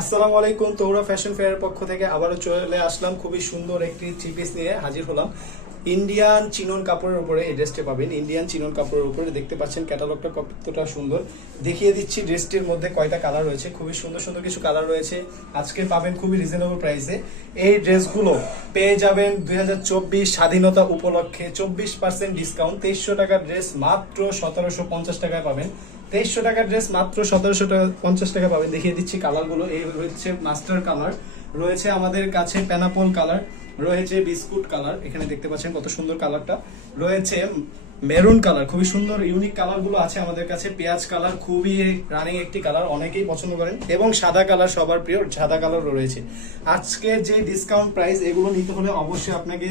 আসসালামু আলাইকুম তোমরা ফ্যাশন ফেয়ারের পক্ষ থেকে আবারও চলে আসলাম খুবই সুন্দর একটি থ্রি পিস নিয়ে হাজির হলাম। ইন্ডিয়ান চিনন কাপড়ের উপরে এই ড্রেসটি পাবেন। ইন্ডিয়ান চিনন কাপড়ের উপরে দেখতে পাচ্ছেন ক্যাটালগটা কতটা সুন্দর। দেখিয়ে দিচ্ছি ড্রেসটির মধ্যে কয়টা কালার রয়েছে। খুবই সুন্দর সুন্দর কিছু কালার রয়েছে। আজকে পাবেন খুবই রিজনেবল প্রাইসে এই ড্রেসগুলো পেয়ে যাবেন দুই হাজার চব্বিশ স্বাধীনতা উপলক্ষে চব্বিশ পার্সেন্ট ডিসকাউন্ট তেইশশো টাকার ড্রেস মাত্র সতেরোশো পঞ্চাশ টাকায় পাবেন। তেইশশো টাকার ড্রেস মাত্র সতেরোশো টাকা পঞ্চাশ টাকা পাবেন। দেখিয়ে দিচ্ছি কালারগুলো। এই হচ্ছে মাস্টার কালার রয়েছে আমাদের কাছে প্যানাপল কালার রয়েছে বিস্কুট কালার এখানে দেখতে পাচ্ছেন কত সুন্দর কালারটা রয়েছে মেরুন কালার খুবই সুন্দর ইউনিক কালারগুলো আছে আমাদের কাছে। পেঁয়াজ কালার খুবই রানিং একটি কালার অনেকেই পছন্দ করেন। এবং সাদা কালার সবার প্রিয়, সাদা কালারও রয়েছে। আজকে যে ডিসকাউন্ট প্রাইস এগুলো নিতে হলে অবশ্যই আপনাকে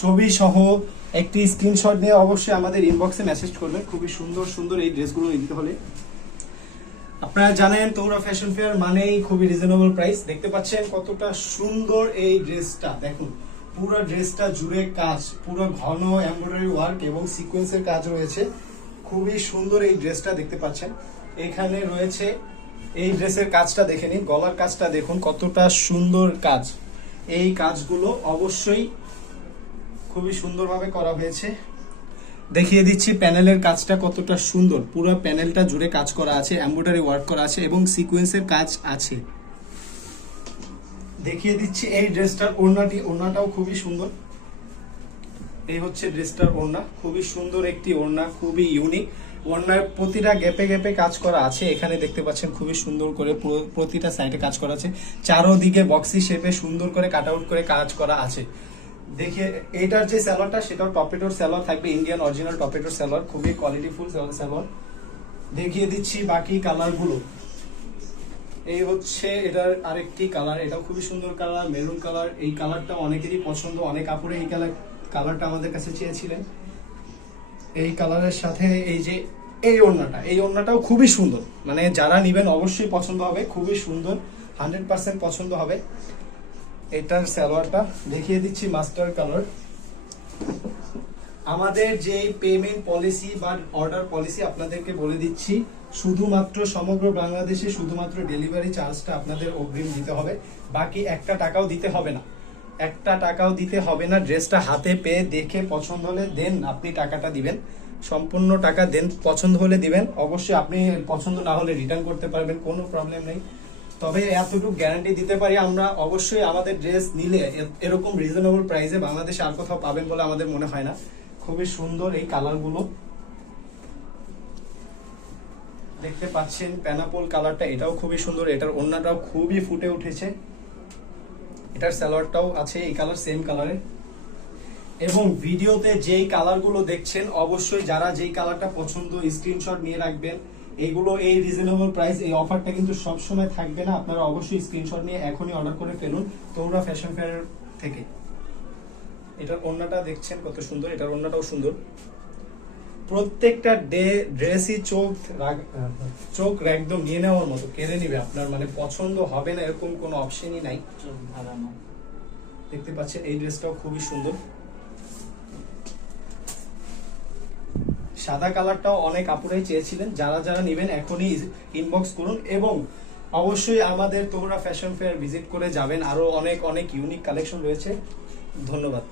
ছবি সহ একটি স্ক্রিনশট নিয়ে অবশ্যই আমাদের ইনবক্সে মেসেজ করবেন। খুবই সুন্দর সুন্দর এই ড্রেসগুলো নিতে হলে। আপনারা জানেন, তোমরা ফ্যাশন ফেয়ার মানেই খুবই রিজনেবল প্রাইস দেখতে পাচ্ছেন কতটা সুন্দর এই ড্রেসটা দেখুন, পুরো ড্রেসটা জুড়ে কাজ, পুরো ঘন এমব্রয়ডারি ওয়ার্ক এবং সিকোয়েন্সের কাজ রয়েছে। খুবই সুন্দর এই ড্রেসটা দেখতে পাচ্ছেন। এখানে রয়েছে এই ড্রেসের কাজটা দেখে নিন, গলার কাজটা দেখুন কতটা সুন্দর কাজ। এই কাজগুলো অবশ্যই খুবই সুন্দরভাবে করা হয়েছে। দেখিয়ে দিচ্ছি প্যানেলের কাজটা কতটা সুন্দর। পুরো প্যানেলটা জুড়ে কাজ করা আছে, এমব্রয়ডারি ওয়ার্ক করা আছে এবং সিকোয়েন্সের কাজ আছে। দেখিয়ে দিচ্ছি এই ড্রেসটার ওড়নাটি। ওড়নাটাও খুবই সুন্দর। এই হচ্ছে ড্রেসটার ওড়না। খুবই সুন্দর একটি ওড়না, খুবই ইউনিক। ওড়নার প্রতিটা গ্যাপে গ্যাপে কাজ করা আছে। এখানে দেখতে পাচ্ছেন খুবই সুন্দর করে পুরো- প্রতিটা সাইডে কাজ করা আছে। চারোদিকে বক্সি শেপে সুন্দর করে কাট আউট করে কাজ করা আছে। দেখিয়ে এটার যে স্যালোয়ারটা সেটাও টপেটোর স্যালোয়ার থাকবে ইন্ডিয়ান অরিজিনাল টপেটোর স্যালোয়ার, খুবই কোয়ালিটিফুল স্যালোয়ার। দেখিয়ে দিচ্ছি বাকি কালারগুলো এই হচ্ছে এটার আরেকটি কালার এটাও খুবই সুন্দর কালার মেরুন কালার এই কালারটা অনেকেরই পছন্দ, অনেক কাপড়ে এই কালার কালারটা আমাদের কাছে চেয়েছিলেন। এই কালারের সাথে এই যে, এই ওড়নাটা, এই ওড়নাটাও খুবই সুন্দর। মানে যারা নিবেন অবশ্যই পছন্দ হবে, খুবই সুন্দর হান্ড্রেড পার্সেন্ট পছন্দ হবে। এটার সালোয়ারটা দেখিয়ে দিচ্ছি মাস্টার কালার। আমাদের যে পেমেন্ট পলিসি বা অর্ডার পলিসি আপনাদেরকে বলে দিচ্ছি, শুধুমাত্র সমগ্র বাংলাদেশে শুধুমাত্র ডেলিভারি চার্জটা আপনাদের অগ্রিম দিতে হবে। বাকি একটা টাকাও দিতে হবে না। একটা টাকাও দিতে হবে না ড্রেসটা হাতে পেয়ে দেখে পছন্দ হলে দেন, আপনি টাকাটা দিবেন। সম্পূর্ণ টাকা দেন, পছন্দ হলে দিবেন। অবশ্যই আপনি পছন্দ না হলে রিটার্ন করতে পারবেন, কোনো প্রবলেম নেই। তবে এতটুকু গ্যারান্টি দিতে পারি, আমরা অবশ্যই আমাদের ড্রেস নিলে এরকম রিজনেবল প্রাইসে বাংলাদেশে আর কোথাও পাবেন বলে আমাদের মনে হয় না। খুবই সুন্দর এই কালারগুলো দেখতে পাচ্ছেন প্যানাপোল কালারটা এটাও খুবই সুন্দর, এটার ওড়নাটাও খুবই ফুটে উঠেছে। এটার স্যালোয়ারটাও আছে এই কালার সেম কালারে এবং ভিডিওতে যেই কালারগুলো দেখছেন, অবশ্যই যারা যেই কালারটা পছন্দ স্ক্রিনশট নিয়ে রাখবেন। এইগুলো এই রিজনেবল প্রাইস এই অফারটা কিন্তু সব সময় থাকবে না। আপনারা অবশ্যই স্ক্রিনশট নিয়ে এখনই অর্ডার করে ফেলুন। তোমরা ফ্যাশন ফেয়ার থেকে। এটার ওড়নাটা দেখছেন কত সুন্দর এটার ওড়নাটাও সুন্দর। প্রত্যেকটা ডে ড্রেসই চোখ রাগ- চোখ একদম নিয়ে নেওয়ার মতো কেড়ে নিবে আপনার মানে পছন্দ হবে না এরকম কোনো অপশনই নাই। দেখতে পাচ্ছেন এই ড্রেসটাও খুবই সুন্দর। সাদা কালারটাও অনেক আপুরাই চেয়েছিলেন। যারা যারা নেবেন এখনই ইনবক্স করুন এবং অবশ্যই আমাদের তোমরা ফ্যাশন ফেয়ার ভিজিট করে যাবেন। আরও অনেক অনেক ইউনিক কালেকশন রয়েছে। ধন্যবাদ।